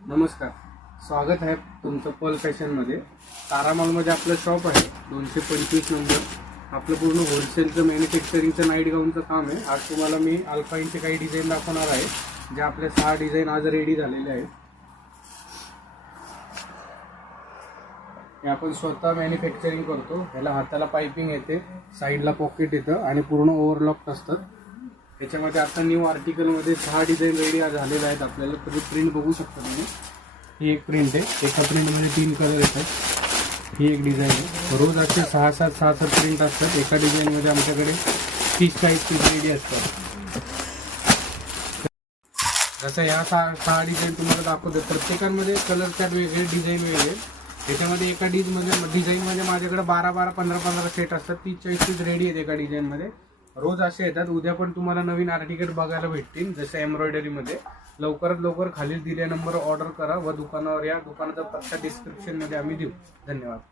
नमस्कार, स्वागत आहे तुमचं पल फॅशनमध्ये. तारामॉलमध्ये आपलं शॉप आहे 225 नंबर. आपलं पूर्ण होलसेलचं मॅन्युफॅक्चरिंगचं नाईट गाऊनचं काम आहे. आज तुम्हाला मी अल्पाईनचे काही डिझाईन दाखवणार आहे, जे आपले 6 डिझाईन आज रेडी झालेले आहेत. हे आपण स्वतः मॅन्युफॅक्चरिंग करतो. ह्याला हाताला पायपिंग येते, साईडला पॉकेट येतं आणि पूर्ण ओव्हरलॉक असतं. त्याच्यामध्ये आता न्यू आर्टिकलमध्ये 6 डिझाईन रेडी झालेले आहेत. आपल्याला तुम्ही प्रिंट बघू शकता. तुम्ही ही एक प्रिंट आहे, एका प्रिंटमध्ये 3 कलर येतात. ही एक डिझाईन आहे. रोज असे 6-7 प्रिंट असतात. एका डिझाईनमध्ये आमच्याकडे 30-40 पीस रेडी असतात. जसं ह्या 6 डिझाईन तुम्हाला दाखवतो, प्रत्येकामध्ये कलर त्यात वेगळे, डिझाईन वेगळे. त्याच्यामध्ये एका डिझाईनमध्ये माझ्याकडे 12-12, 15-15 सेट असतात. 30-40 पीस रेडी आहेत एका डिझाईनमध्ये. रोज असे येतात. उद्या पण तुम्हाला नवीन आर्टिकल बघायला भेटतील, जसं एम्ब्रॉयडरीमध्ये. लवकरात लवकर खाली दिलेल्या नंबरवर ऑर्डर करा व दुकानावर या. दुकानाचा पत्ता डिस्क्रिप्शनमध्ये आम्ही देऊ. धन्यवाद.